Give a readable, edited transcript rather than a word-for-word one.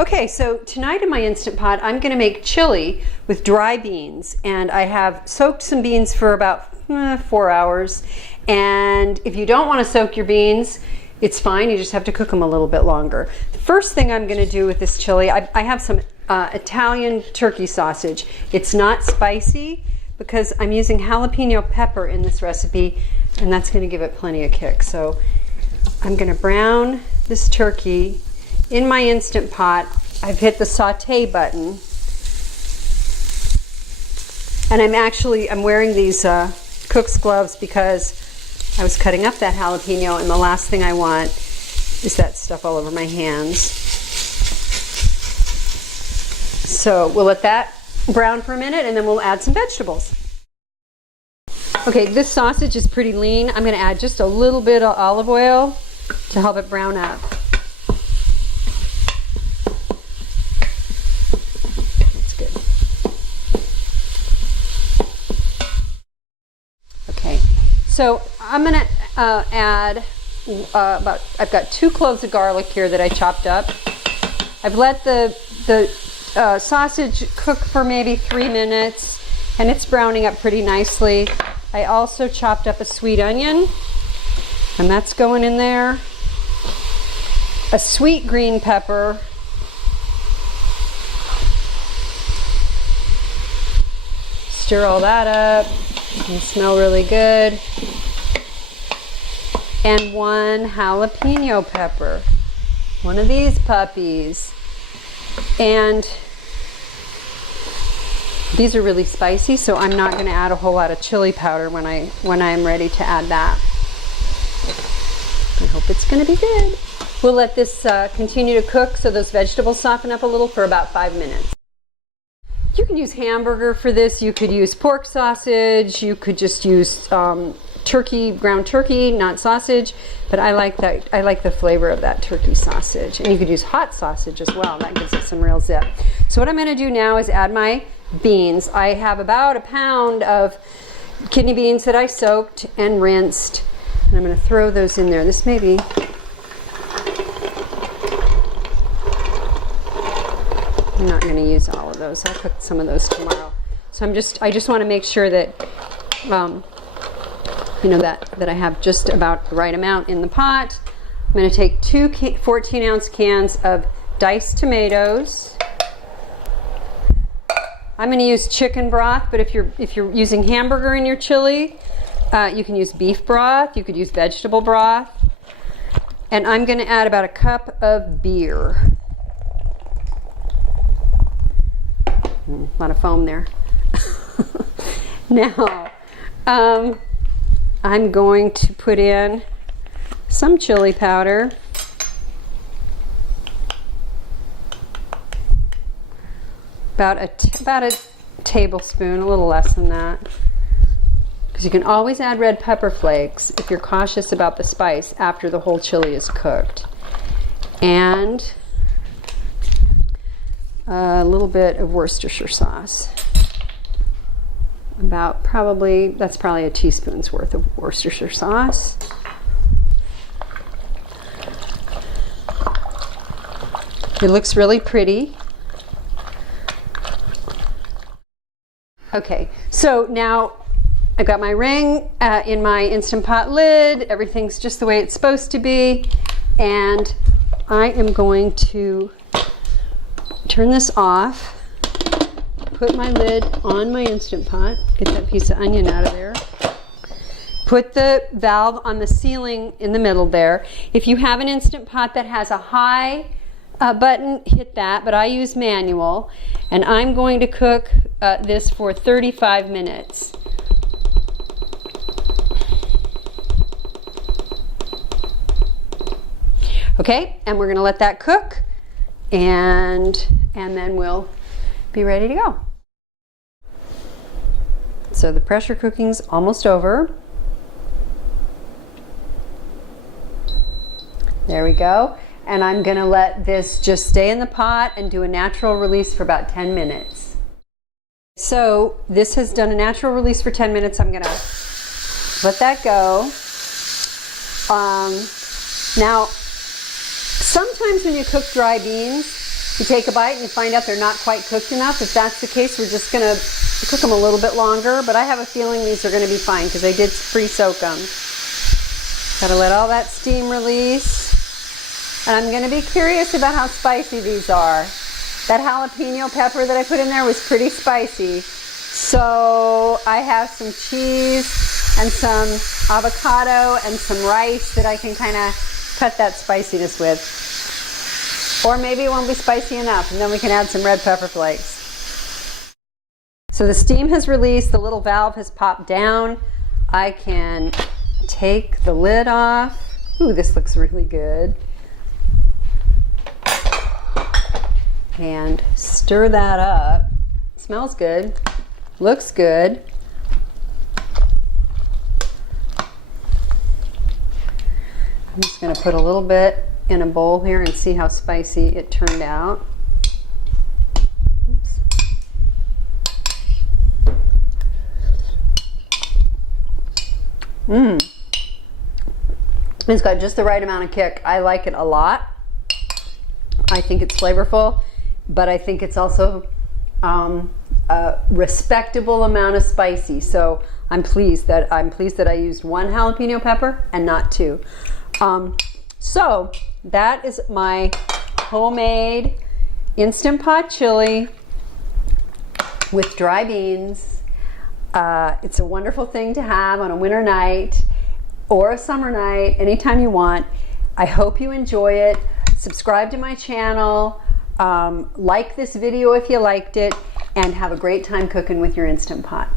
Okay, so tonight in my Instant Pot, I'm going to make chili with dry beans. And I have soaked some beans for about 4 hours. And if you don't want to soak your beans, it's fine. You just have to cook them a little bit longer. The first thing I'm going to do with this chili, I have some Italian turkey sausage. It's not spicy because I'm using jalapeno pepper in this recipe, and that's going to give it plenty of kick. So I'm going to brown this turkey in my Instant Pot. I've hit the saute button, and I'm wearing these cook's gloves because I was cutting up that jalapeno, and the last thing I want is that stuff all over my hands. So we'll let that brown for a minute, and then we'll add some vegetables. Okay, this sausage is pretty lean. I'm going to add just a little bit of olive oil to help it brown up. That's good. Okay, so I'm going to add I've got 2 cloves of garlic here that I chopped up. I've let the sausage cook for maybe 3 minutes, and it's browning up pretty nicely. I also chopped up a sweet onion, and that's going in there. A sweet green pepper. Stir all that up. It'll smell really good. And 1 jalapeno pepper. One of these puppies. And these are really spicy, so I'm not going to add a whole lot of chili powder when I'm ready to add that. I hope it's going to be good. We'll let this continue to cook so those vegetables soften up a little for about 5 minutes. You can use hamburger for this. You could use pork sausage. You could just use turkey, ground turkey, not sausage. But I like that. I like the flavor of that turkey sausage. And you could use hot sausage as well. That gives it some real zip. So what I'm going to do now is add my beans. I have about a pound of kidney beans that I soaked and rinsed, and I'm going to throw those in there. This may be I'm not going to use all of those. I'll cook some of those tomorrow. So I just want to make sure that that I have just about the right amount in the pot. I'm going to take 2 14-ounce cans of diced tomatoes. I'm going to use chicken broth, but if you're using hamburger in your chili, you can use beef broth. You could use vegetable broth. And I'm going to add about a cup of beer. A lot of foam there. Now, I'm going to put in some chili powder. About a tablespoon, a little less than that. Because you can always add red pepper flakes if you're cautious about the spice after the whole chili is cooked. And a little bit of Worcestershire sauce. That's probably a teaspoon's worth of Worcestershire sauce. It looks really pretty. Okay, so now I've got my ring in my Instant Pot lid. Everything's just the way it's supposed to be. And I am going to turn this off, put my lid on my Instant Pot, get that piece of onion out of there. Put the valve on the ceiling in the middle there. If you have an Instant Pot that has a high button, hit that, but I use manual. And I'm going to cook this for 35 minutes. Okay, and we're going to let that cook, and then we'll be ready to go. So the pressure cooking's almost over. There we go. And I'm going to let this just stay in the pot and do a natural release for about 10 minutes. So this has done a natural release for 10 minutes. I'm going to let that go. Now, sometimes when you cook dry beans, You take a bite and you find out they're not quite cooked enough. If that's the case, we're just gonna cook them a little bit longer, but I have a feeling these are gonna be fine because I did pre-soak them. Gotta let all that steam release. And I'm gonna be curious about how spicy these are. That jalapeno pepper that I put in there was pretty spicy. So I have some cheese and some avocado and some rice that I can kind of cut that spiciness with. Or maybe it won't be spicy enough, and then we can add some red pepper flakes. So the steam has released, the little valve has popped down. I can take the lid off. Ooh, this looks really good. And stir that up. Smells good, looks good. I'm just gonna put a little bit in a bowl here and see how spicy it turned out. Oops. It's got just the right amount of kick. I like it a lot. I think it's flavorful, but I think it's also a respectable amount of spicy. So I'm pleased that I used one jalapeno pepper and not two. So that is my homemade Instant Pot chili with dry beans. It's a wonderful thing to have on a winter night or a summer night, anytime you want. I hope you enjoy it. Subscribe to my channel, like this video if you liked it, and have a great time cooking with your Instant Pot.